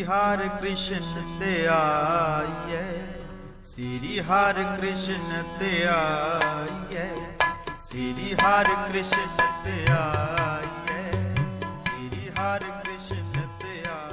ਹਰ ਕ੍ਰਿਸ਼ਨ ਤੇ ਆਈਐ। ਸ੍ਰੀ ਹਰ ਕ੍ਰਿਸ਼ਨ ਤੇ ਆਈਐ। ਸ੍ਰੀ ਹਰ ਕ੍ਰਿਸ਼ਨ ਤੇ ਆਈਐ। ਸ੍ਰੀ ਹਰ ਕ੍ਰਿਸ਼ਨ ਤੇ ਆਈਐ।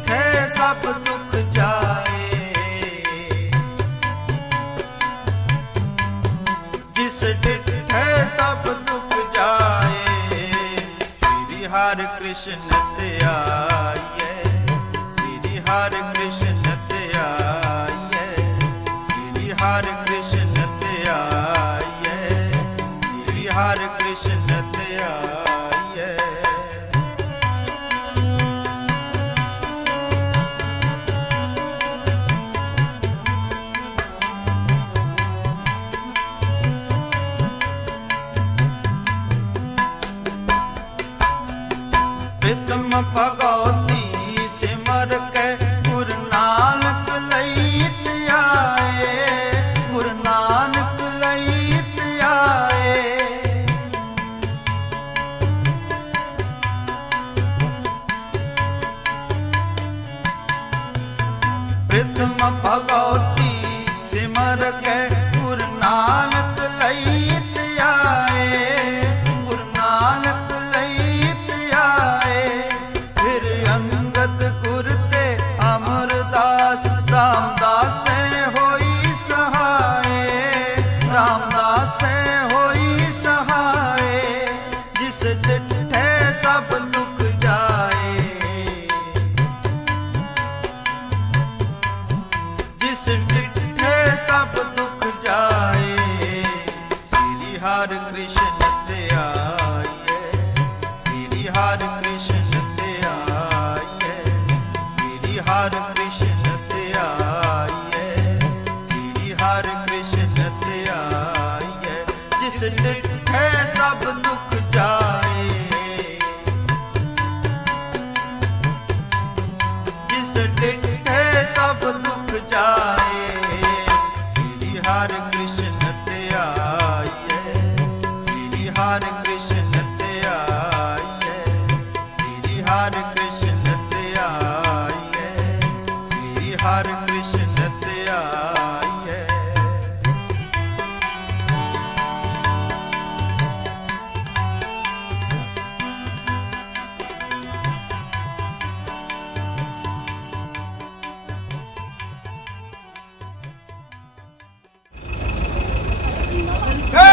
ਡਿਠੇ ਸਭ ਦੁਖ ਜਾਏ ਜਿਸ ਡਿਠੇ ਸਭ ਦੁਖ ਜਾਏ, ਸ੍ਰੀ ਹਰਿ ਕ੍ਰਿਸ਼ਨ ਧਿਆਈਐ ਸ੍ਰੀ ਹਰਿ ਹਰ ਕ੍ਰਿਸ਼ਨ ਧਿਆਈਐ ਸ੍ਰੀ ਹਰ ਕ੍ਰਿਸ਼ਨ ਧਿਆਈਐ ਸ੍ਰੀ ਹਰ ਕ੍ਰਿਸ਼ਨ ਧਿਆਈਐ ਜਿਸ ਡਿਠੇ ਸਭ ਦੁਖ ਜਾਏ। ਜਿਸ ਡਿਠੇ ਸਭ ਦੁਖ ਜਾਏ। ਸ੍ਰੀ ਹਰ ਕ੍ਰਿਸ਼ਨ ਧਿਆਈਐ ਸ੍ਰੀ ਹਰਿ Hey!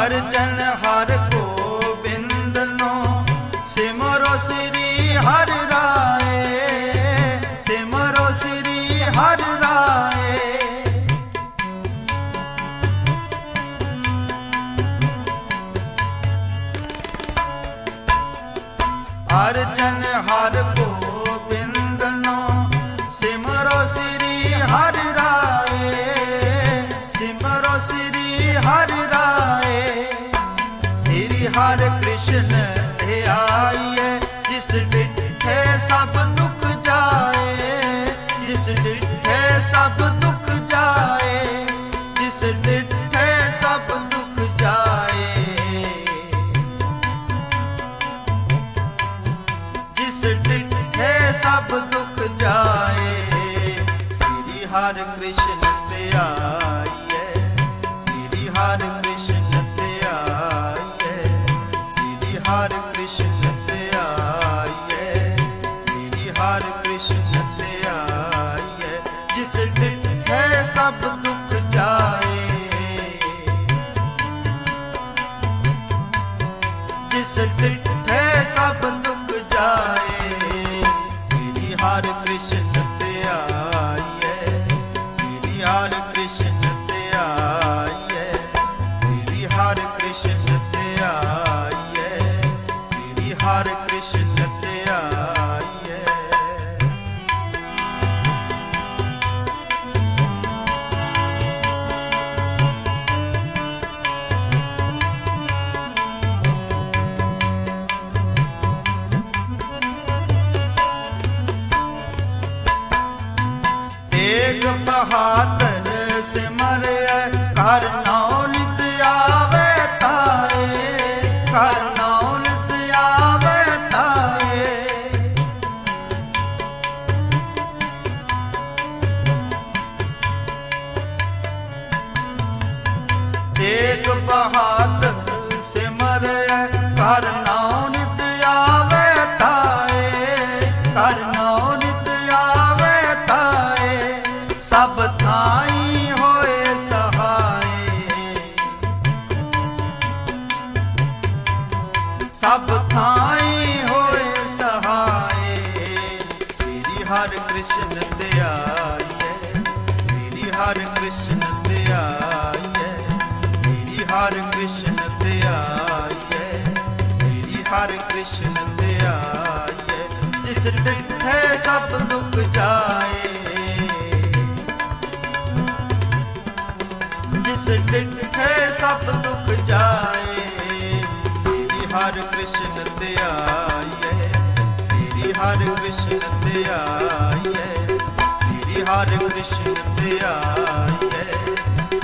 ਹਰ ਜਨ ਹਰ ਕੋ ਨੋ ਸਿਮਰੋ ਸ੍ਰੀ ਹਰ ਰਾਏ, ਸਿਮਰੋ ਸ੍ਰੀ ਹਰ ਰਾਏ। ਹਰ ਜਨ ਹਰ ਕੋ ਬਿੰਦ ਕ੍ਰਿਸ਼ਨ ਧਿਆਈਏ ਜਿਸ ਡਿਠੇ ਸਭ ਦੁਖ ਜਾਏ, ਜਿਸ ਡਿਠੇ ਸਭ ਦੁਖ ਜਾਏ, ਜਿਸ ਡਿਠੇ ਸਭ ਦੁਖ ਜਾਏ। ਜਿਸ ਡਿਠੇ ਸਭ ਦੁਖ ਜਾਏ, ਸ੍ਰੀ ਹਰਿ ਕ੍ਰਿਸ਼ਨ ਧਿਆਈਏ ਜਿਸ ਸਭ ਦੁਖ ਜਾਏ। ਜਿਸ ਹੈ ਸਭ ਦੁੱਖ ਜਾਏ। ਸ੍ਰੀ ਹਰਿ ਕ੍ਰਿਸ਼ਨ ਸਭ ਹੋਏ ਸਹਾਏ ਸਭ ਥਾਈ ਹੋਏ ਸਹਾਏ ਸ੍ਰੀ ਹਰਿ ਕ੍ਰਿਸ਼ਨ ਧਿਆਈਏ ਸ੍ਰੀ ਹਰਿ ਕ੍ਰਿਸ਼ਨ ਧਿਆਈਏ ਸ੍ਰੀ ਹਰਿ ਕ੍ਰਿਸ਼ਨ ਧਿਆਈਏ ਸ੍ਰੀ ਹਰਿ ਕ੍ਰਿਸ਼ਨ ਧਿਆਈਏ ਜਿਸ ਡਿਠੇ ਸਭ ਦੁੱਖ ਜਾਏ। ਜਿਸ ਸਭ ਦੁੱਖ ਜਾਏ। ਸ੍ਰੀ ਹਰਿ ਕ੍ਰਿਸ਼ਨ ਧਿਆਈਏ ਸ੍ਰੀ ਹਰਿ ਕ੍ਰਿਸ਼ਨ ਧਿਆਈਏ ਸ੍ਰੀ ਹਰਿ ਕ੍ਰਿਸ਼ਨ ਧਿਆਈਏ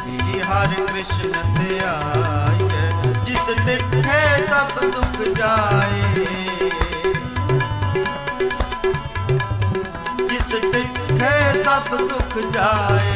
ਸ੍ਰੀ ਹਰਿ ਕ੍ਰਿਸ਼ਨ ਧਿਆਈਏ ਜਿਸ ਡਿਠੇ ਸਭ ਦੁਖ ਜਾਏ। ਜਿਸ ਡਿਠੇ ਸਭ ਦੁੱਖ ਜਾਏ।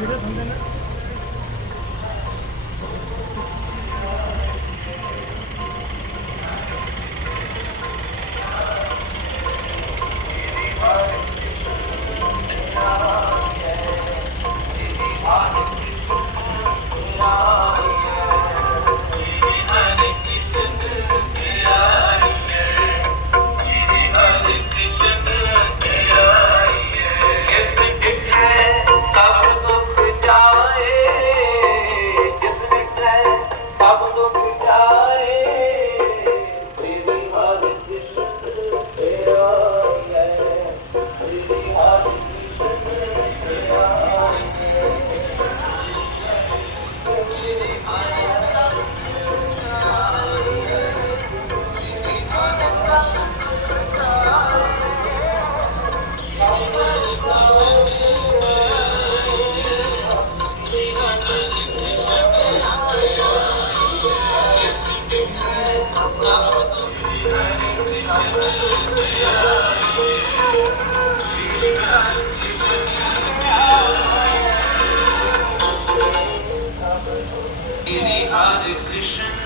길을 선택을 Politician